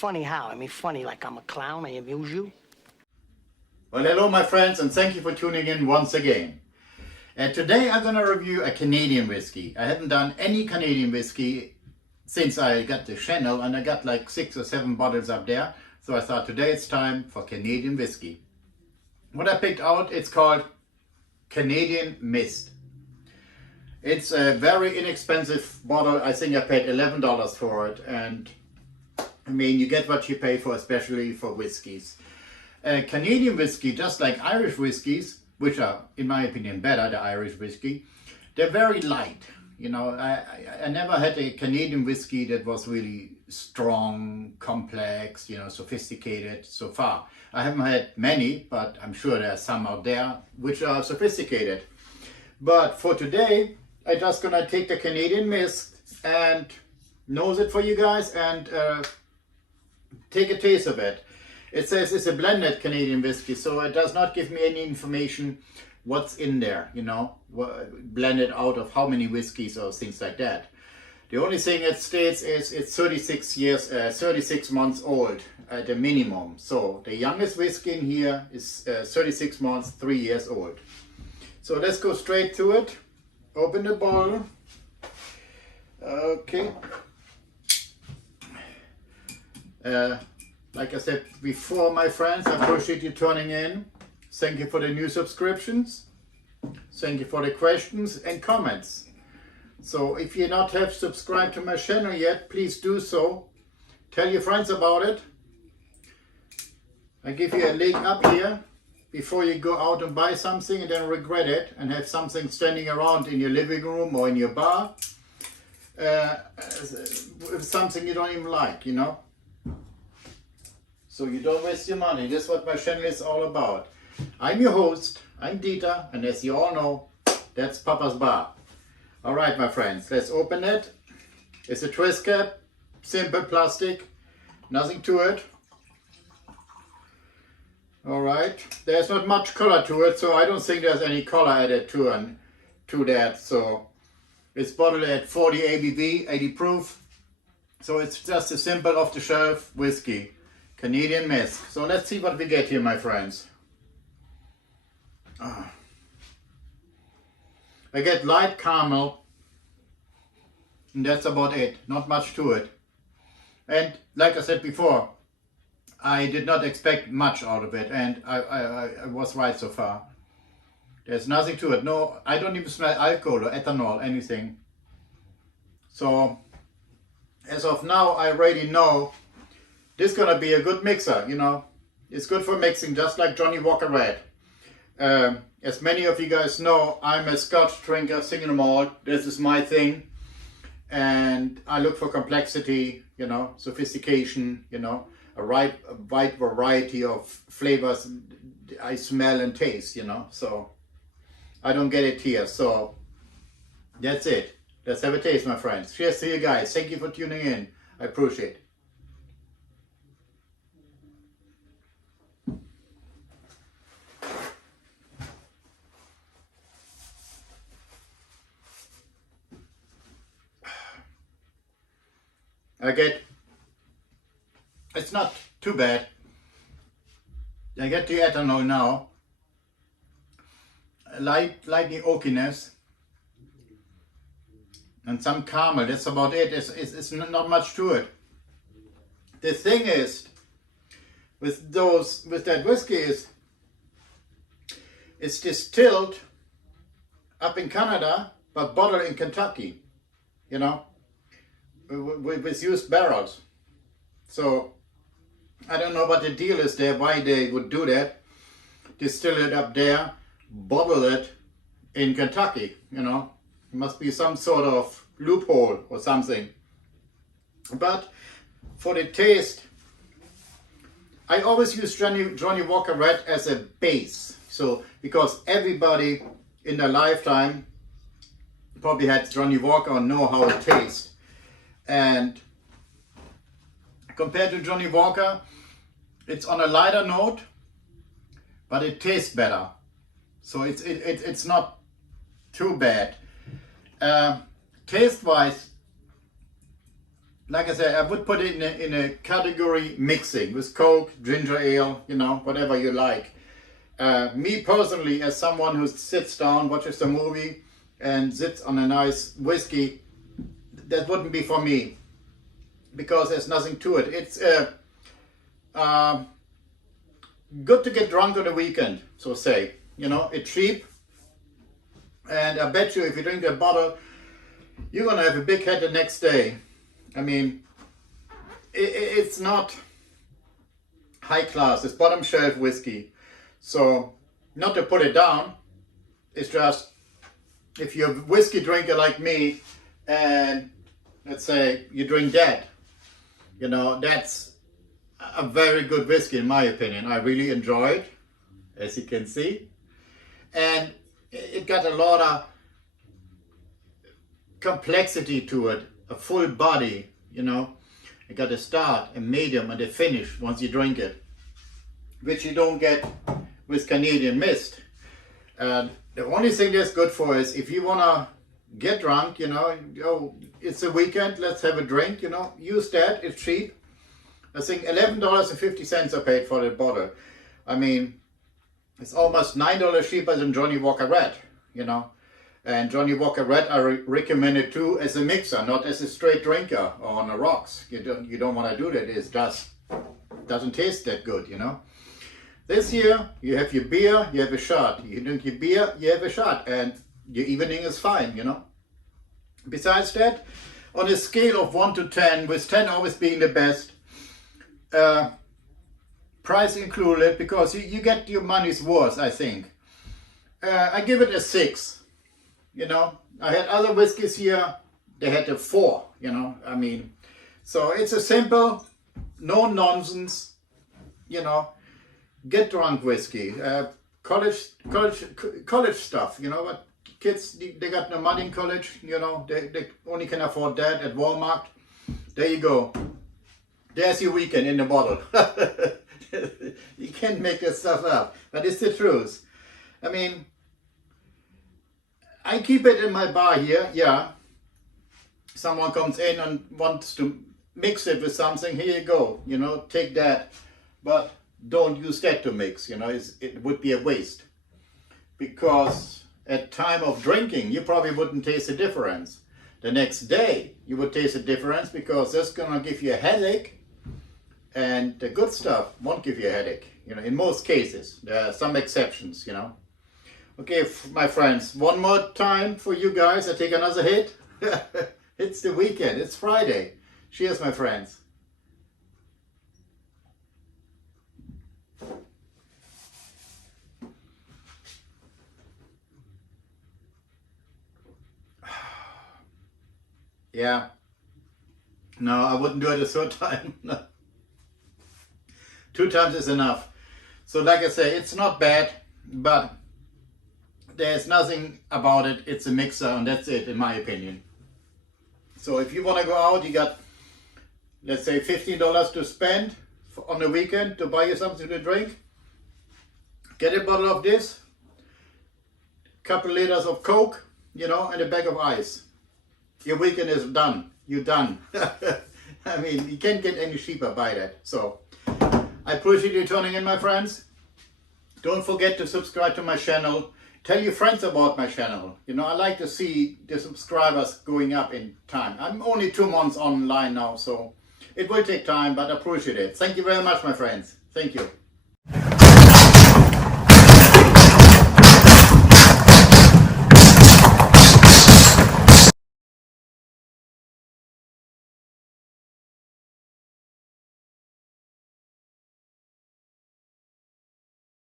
funny how? I mean, funny like I'm a clown, I amuse you? Well, hello my friends, and thank you for tuning in once again. Today I'm gonna review a Canadian whiskey. I haven't done any Canadian whiskey since I got the channel, and I got like 6 or 7 bottles up there. So I thought today it's time for Canadian whiskey. What I picked out, it's called Canadian Mist. It's a very inexpensive bottle. I think I paid $11 for it, and I mean, you get what you pay for, especially for whiskeys. Canadian whiskey, just like Irish whiskies, which are, in my opinion, better, the Irish whiskey, they're very light. You know, I never had a Canadian whiskey that was really strong, complex, you know, sophisticated so far. I haven't had many, but I'm sure there are some out there which are sophisticated. But for today, I'm just gonna take the Canadian Mist and nose it for you guys and take a taste of it. It says it's a blended Canadian whiskey, so it does not give me any information what's in there, you know, blended out of how many whiskeys or things like that. The only thing it states is it's 36 months old at a minimum. So the youngest whiskey in here is 36 months, 3 years old. So let's go straight to it. Open the bottle. Okay. Like I said before, my friends, I appreciate you tuning in. Thank you for the new subscriptions. Thank you for the questions and comments. So if you not have subscribed to my channel yet, please do so. Tell your friends about it. I give you a link up here before you go out and buy something and then regret it and have something standing around in your living room or in your bar. Something you don't even like, you know. So you don't waste your money. This is what my channel is all about. I'm your host, I'm Dieter, and as you all know, that's Papa's Bar. Alright my friends, let's open it. It's a twist cap, simple plastic, nothing to it. Alright, there's not much color to it, so I don't think there's any color added to that. So it's bottled at 40 ABV, 80 proof. So it's just a simple off-the-shelf whiskey. Canadian Mist. So let's see what we get here, my friends. I get light caramel, and that's about it. Not much to it. And like I said before, I did not expect much out of it, and I was right so far. There's nothing to it. No, I don't even smell alcohol or ethanol, anything. So as of now, I already know this is gonna be a good mixer, you know. It's good for mixing, just like Johnny Walker Red. As many of you guys know, I'm a Scotch drinker, single malt. This is my thing. And I look for complexity, you know, sophistication, you know, a wide variety of flavors I smell and taste, you know. So I don't get it here. So that's it. Let's have a taste, my friends. Cheers to you guys. Thank you for tuning in. I appreciate it. It's not too bad. I get the ethanol now. Lightly oakiness. And some caramel, that's about it. It's not much to it. The thing is, with that whiskey is, it's distilled up in Canada, but bottled in Kentucky, you know, with used barrels. So I don't know what the deal is there, why they would do that. Distill it up there, bottle it in Kentucky, you know. It must be some sort of loophole or something. But for the taste, I always use Johnny Walker Red as a base. So because everybody in their lifetime probably had Johnny Walker or know how it tastes. And compared to Johnny Walker, it's on a lighter note, but it tastes better. So it's not too bad. Taste-wise, like I said, I would put it in a category mixing with Coke, ginger ale, you know, whatever you like. Me personally, as someone who sits down, watches the movie, and sits on a nice whiskey, that wouldn't be for me, because there's nothing to it. It's good to get drunk on the weekend, so say. You know, it's cheap, and I bet you if you drink a bottle, you're gonna have a big head the next day. I mean, it's not high class, it's bottom shelf whiskey. So, not to put it down, it's just, if you're a whiskey drinker like me, and let's say you drink that, you know, that's a very good whiskey in my opinion. I really enjoy it, as you can see. And it got a lot of complexity to it, a full body, you know. It got a start, a medium, and a finish once you drink it, which you don't get with Canadian Mist. And the only thing that's good for is if you want to get drunk, you know, oh, it's a weekend, let's have a drink, you know, use that, it's cheap. I think $11.50 I paid for the bottle. I mean, it's almost $9 cheaper than Johnny Walker Red, you know. And Johnny Walker Red I recommend it too as a mixer, not as a straight drinker or on the rocks. You don't want to do that. It just doesn't taste that good, you know. This year, you have your beer, you have a shot. You drink your beer, you have a shot, and your evening is fine, you know. Besides that, on a scale of 1 to 10, with 10 always being the best, price included, because you get your money's worth, I think. I give it a 6, you know. I had other whiskeys here, they had a 4, you know. I mean, so it's a simple, no nonsense, you know, get drunk whiskey. College stuff, you know what? Kids, they got no money in college, you know, they only can afford that at Walmart. There you go. There's your weekend in the bottle. You can't make that stuff up, but it's the truth. I mean, I keep it in my bar here, yeah. Someone comes in and wants to mix it with something, here you go, you know, take that. But don't use that to mix, you know, it would be a waste. Because at time of drinking, you probably wouldn't taste the difference. The next day, you would taste the difference, because that's gonna give you a headache. And the good stuff won't give you a headache, you know, in most cases. There are some exceptions, you know. Okay, my friends, one more time for you guys. I take another hit. It's the weekend, it's Friday. Cheers, my friends. Yeah. No, I wouldn't do it a third time. No. 2 times is enough. So like I say, it's not bad, but there's nothing about it. It's a mixer, and that's it, in my opinion. So if you want to go out, you got, let's say, $15 to spend on the weekend to buy you something to drink. Get a bottle of this, couple liters of Coke, you know, and a bag of ice. Your weekend is done. You're done. I mean, you can't get any cheaper by that. So I appreciate you tuning in, my friends. Don't forget to subscribe to my channel. Tell your friends about my channel. You know, I like to see the subscribers going up in time. I'm only 2 months online now, so it will take time, but I appreciate it. Thank you very much, my friends. Thank you.